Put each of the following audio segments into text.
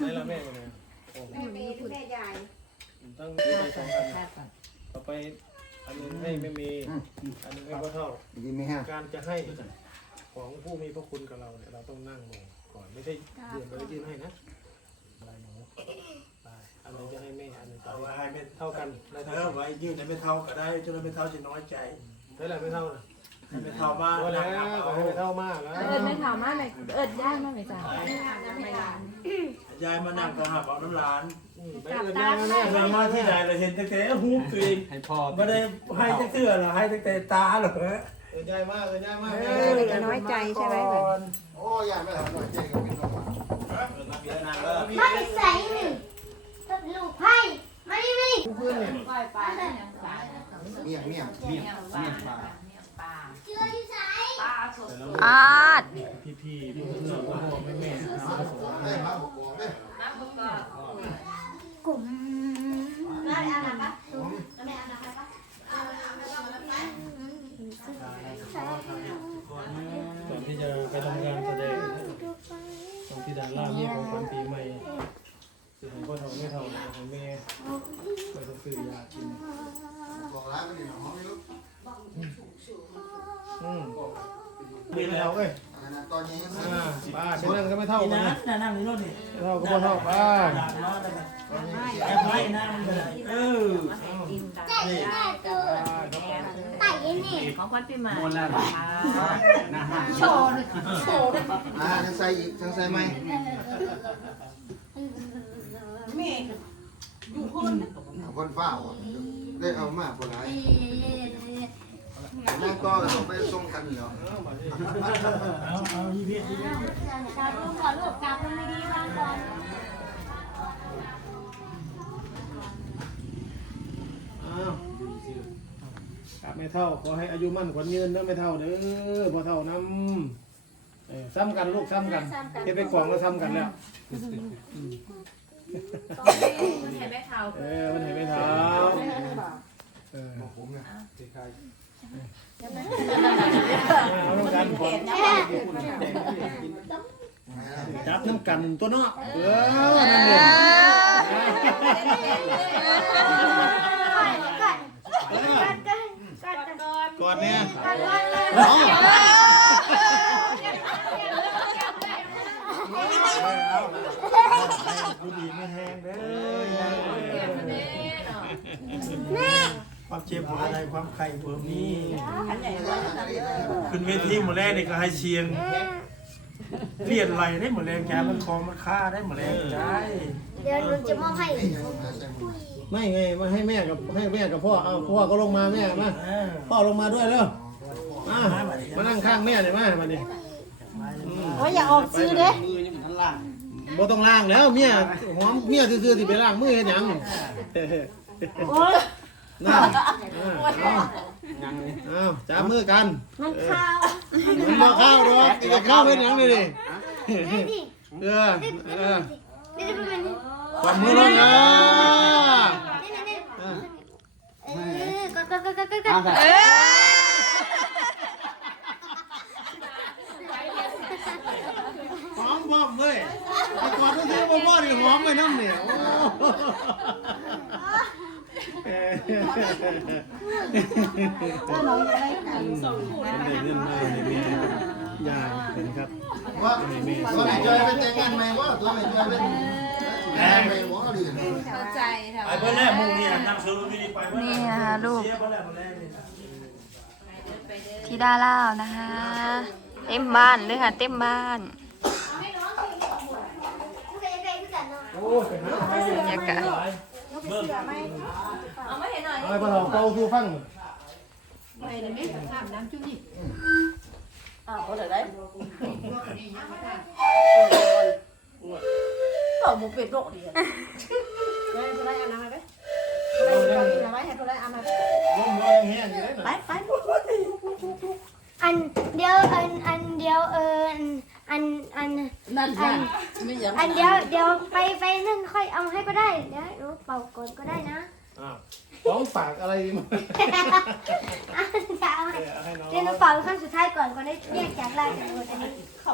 ได้ละแม่เลยโอ้แม่เมย์หรือแม่ยายต้องมีไปสองอันต่อไปอันหนึงให้ไม่มีอันหนึงให้พ่อเท่า ดีไหมฮะการจะให้ของผู้มีพระคุณกับเราเนี่ยเราต้องนั่งมองก่อนไม่ใช่เดือนไปแล้วยื่นให้นะอะไรหนูไปอันหนึงจะให้แม่อันหนึงจะเอาไว้ให้ให้ไม่เท่ากันได้เอเท่าอกันไว้ยืนให้ไม่เท่าก็ได้จนไม่เท่าจะน้อยใจได้แหละไม่เท่านะให้ ไม่เท่ามากก็แล้วก็ให้ไม่เท่ามากแล้วเอิญไม่ถามมากเลยเอิญย่างมากเลยจ้ะยายมานั่งก็หับเอาน้ำหลานอืมไปเลยนะแม่เรามาที่ไหนเราเห็นตั้งแต่หูตัวเองให้พ่อไม่ได้ให้ตั้งเสื้อหรอให้ตั้งแต่ตาหรอเออใหญ่มากเออใหญ่มากเอแม่อจะน้อยใจใช่ไหมแบบโอ้ยายไม่ทำหน่อยใจกับพี่น้องมาไปใส่หนึ่งตัดลูกไพ่มาดิมิเพื่อนเนี่ยเมี่ยงเมี่ยงเมี่ยงเมี่ยงปลาเชื่อที่ใส่ อาดพี่พี่พี่พี่พ่อแม่แม่น้ำผสมได้มาบอกบอกเลยกลุ่มมาเอาหนักปะแม่เอาหนักปะก่อนที่จะไปทำการแสดงตอนที่ดารามีของขวัญปีใหม่สิให้พ่อเท่าไม่เท่าแล้วให้แม่ไปต้องซื้อยากินบอกร้านไม่ได้หรอกไม่รู้ มีไม่เท่าเอ้ยอันนั้นตอนนี้อ่าป้าเช่นนั้นก็ไม่เท่ากันนะนะนั่งนี่รถนี่ไม่เท่าก็พ่เท่าป้าด่าน้อยได้ไหมแอบไว้นะมันเลยเออใจได้ตัวไต่เนี่ของขวัญปีใหม่หมดแล้วนะฮะโชว์โชว์อ่าทั้งใส่อีกทั้งใส่ไหมคนฝ้าได้เอามาคนร้า ยนั่งก็ต้องไปส่งกันเหรอเอาเอายี่เพียยี่เพียกาบลูกก่อนลูกกาบไม่ดีบ้างก่อนอ้าวครับไม่เท่าขอให้อายุมั่นขวัญยืนนะไม่เท่าเด้อพอเท่าน้ำเออซ้ำกันลูกซ้ำกันเฮ็ดไปกล่องก็ซ้ำกันแล้วมันเห็นไหมเขาเออมันเห็นไม่เท่าเออผมเนี่ย น้ำกันก่อนจับน้ำกันตัวเนาะเออนั่นเองกอดกัดกัดกัดก่อนเนี่ย กัดวันเลย เอาผู้ดีไม่แห้งเด้อ ความเจ็บปวดอะไรความไข้เพิ่มนี่ขึ้นเวทีหมดแรกนี่ก็ให้เชียงเลียนไหลได้หมดแรงแกมันคอมันฆ่าได้หมดแรงใช่เดี๋ยวหนูจะมอบให้ไม่ไงมาให้แม่กับให้แม่กับพ่อเอาพ่อก็ลงมาแม่มาเออพ่อลงมาด้วยเร็วมามานั่งข้างแม่เลยมามาดิโอ้ยอย่าออกซื้อเด้มือยังอยู่ข้างล่างบ่ต้องล้างแล้วเมียหอมเมียซื่อๆสิไปล้างมือเฮ็ดหยังโอ้ย น่าเอาเอาจับมือกัน มันข้าวมันบ่เข้าดอกเอาเข้าเป็นหยังเลยดินี่ดิเออเออนี่ดิเป็นนี่ความมือลงเอนี่นี่เออกดกดกดกดกดเอาแบบหอมพร้อมเลยแต่ก่อนต้องซื้อบ่บ่นี่หอมไปน้ำเนี่ยโอ้ ถ้าน้องจะได้กันได้เงินมาให้แม่ยายเป็นครับว่าตัวไหนจอยเป็นแต่งงานไหมว่าตัวไหนจอยเป็นแรงไหมว่าดีเข้าใจค่ะไปเพื่อนแรกมูนี่นั่งซื้อรถนี่ไปเพื่อนนี่นะคะลูกเสียเพื่อนแรกเพื่อนแรกนี่ที่ดาล่าวนะคะ เต็มบ้านเลยค่ะ เต็มบ้านไม่ร้องเพลงผู้ใดใดผู้จัดเนาะโอ้เป็นน้ำบรรยากาศ เบิ่ง เอาไม่เห็นหน่อย อะไรปลาเราเกาทูฟัง ไปเลยแม่น้ำน้ำจุ่มนี่ อ้าวเดี๋ยวได้ ต่อหมูเป็ดโรคดีไปตัวไรเอาน้ำมาไปตัวไรเอาไว้ให้ตัวไรเอามา ลมร้อนแห้งอยู่เลย ไป นะ ไป อันเดียวอันอันเดียวเอออันอัน นั่น อั นั่ น นไม่ยัง อันเดียวเดี๋ยวไปไปนั่นค่อยเอาให้ก็ได้เดี๋ยวหนูเป่าก่อนก็ได้นะ อ้าวร้องฝากอะไรมาอะจะเอาให้ให้น้องเดี๋ยวหนูเป่าครั้งสุดท้ายก่อนก่อนได้แยกจากลายจากหมดอันนี้เอา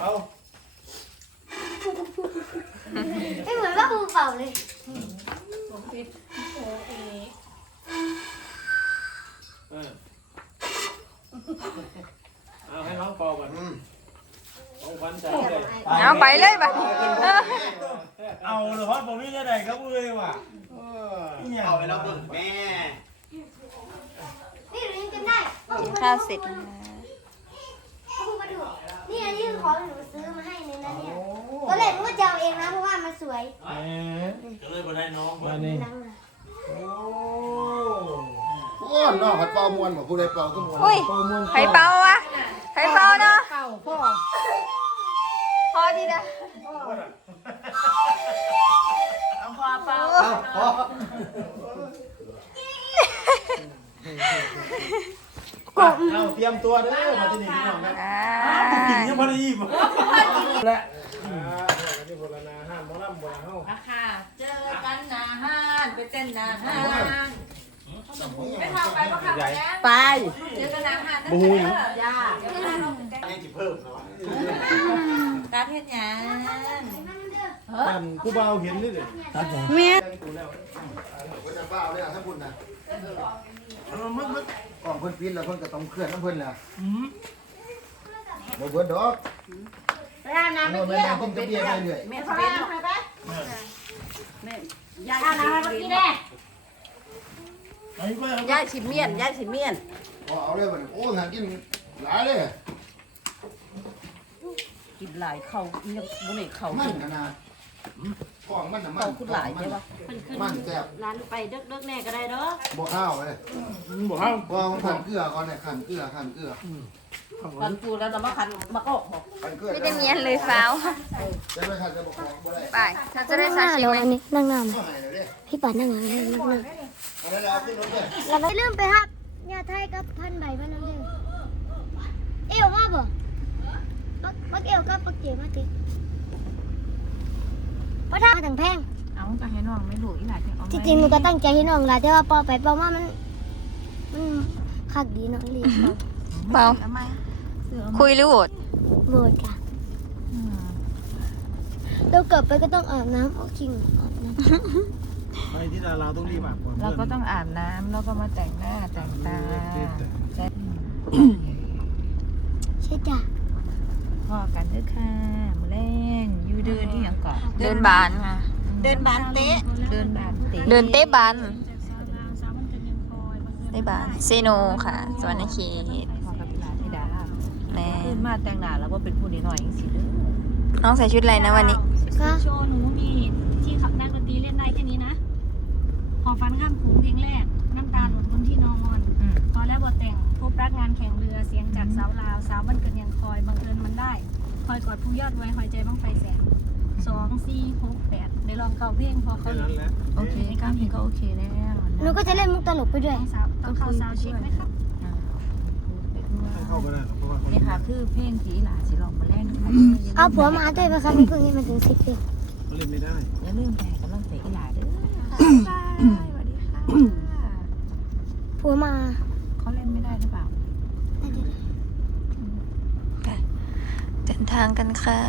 เอาไม่เหมือนว่าภูเป่าเลยเออเอาให้น้องปอก่อนของขวัญใจเลยเอาไปเลยบัดเออ เอาเลยฮอตผมไม่ได้ไหนก็มือเลยว่ะ เออเอาไปแล้วเบิ่งแม่นี่หนูยังจำได้กินข้าวเสร็จแล้วนะภูมาดูนี่อันนี้คือของหนูซื้อมาให้ในนั้นเนี่ยตอนแรกหนูว่าจะเอาเองนะเพราะว่ามันสวยแหมก็เลยมาได้น้องมานี่นังนะโอ้โอ้นอกผัดเป่ามวนบ่ผู้ใดเป่าก็มวน อุ้ยปอมวนไผเป่าวะไผเป่าเนาะ เป่าพ่อ รียมตัวเด้อมาที่นี่พี่น้องนะอ่กินายังไม่ได้ยิบและอ่าที่โบราณอาหารโบราณโบราณเฮาอะค่ะ เจอกันหนาห้านไปเต้นหนาห้านไม่ทำไปก็ขับแล้วไปเจอกันหนาห้านนั่นเด้อย่านี่จิเพิ่มนะวะการเฮ็ดหยัง ท่านผู้บ่าวเห็นนี่เลยแม่แต่งตัวแล้วเพิ่นจะเป่าเลยอะถ้าพุ่นน่ะมึกมึกออกเพิ่นปิดแล้วเพิ่นก็ต้องเคลื่อนน้ำเพิ่นแหละบ่เบิดดอกไปอาบน้ำโน่ไม่นแม่เกี่ยวกินกระเบียร์ไปเรื่อยแม่เขาเป็นไปไปแม่ยายอาบน้ำเมื่อกี้แน่ไอ้ไปยายฉิมเมียนยายฉิมเมียนบ่เอาเลยบัดนี้โอ้หากินหลายเลยกินหลายเขาอีหยังบ่ได้เขามันกินขนาด ของมันน่ะมันเขาคุณหลายใช่ปะมันแซ่บร้านไปเดึกๆแน่ก็ได้เด้อบ่ข้าวเลยบอกเขาบ่มันขันเกลือก่อนเนี่ยขันเกลือขันเกลือคันปูแล้วเรามาคันมาก็บอกขันเกลือไม่ได้เมียนเลยฟ้าวจะไปขันจะบ่ของบ่ได้ไปเราจะได้ซาชิมไหมอันนี้นั่งน้ก็ให้เลยเด้ำพี่ปัดนั่งน้ำนั่งน้ำเอาแล้วเอาขึ้นรถเลยเราไม่ลืมไปครับยาไทยกับพันใบพันน้ำเด้อเอวมาบ่ปักปักเอวกับปักเจียวมาติ เพราะถ้ามาถึงแพงเอาก็ให้น้องไม่รู้อีหลายเอาที่จริงหนูก็ตั้งใจให้น้องแหละแต่ว่าพอไปพอมามันมันคักดีเนาะเรียนเปล่าคุยหรือโหวตโบดค่ะเรากลับไปก็ต้องอาบน้ำเอาคิงอาบน้ไปที่ดาราต้องรีบอาบก่อนเราก็ต้องอาบน้ำแล้วก็มาแต่งหน้าแต่งตาแต่ำใช่จ้ะพ่ อกันเด้อค่ะมาแรงอยู่เดินที่ยังก่อนเดินบานค่ะ เดินบานเตะ เดินบานเตะเดินเตะบานเตะบานเซโนค่ะสวรรณเขตพอกับพี่ลาที่ดาราแม่ขึ้นมาแต่งหน้าแล้วก็เป็นผู้น้อยๆจังซี่เด้อน้องใส่ชุดอะไรนะวันนี้ก็โชว์หนูมีที่ขับนักดนตรีเล่นได้แค่นี้นะพอฟันข้ามโขงเพลงแรกน้ำตาหล่นบนที่นอน บรักงานแข่งเรือเสียงจากสาวลาวสาวบ้านเกิดยังคอยบังเอิญมันได้ คอยกอดผู้ยอดไว้หอยใจบ้างไฟแสงสองสี่หกแปดได้ลองเก่าเพลงพอเขาแค่นั้นแหละโอเคก้าวเพลงก็โอเคแล้วหนูก็จะเล่นมุกตลกไปด้วยต้องสาวต้องเข้าซาวด์เช็คไหมครับให้เข้าก็ได้หรอกเพราะว่าเขานี่ค่ะคือเพลงผีหลาสิลองมาแรกนะคะเอาผัวมาด้วยไหมคะนี่เพิ่งนี้มันถึงสิบปีเขาเล่นไม่ได้อย่าลืมแต่กำลังใจอีหลาเด้อสวัสดีค่ะผัวมาเขาเล่น ไม่ได้หรือเปล่าน่าจะเดินทางกันค่ะ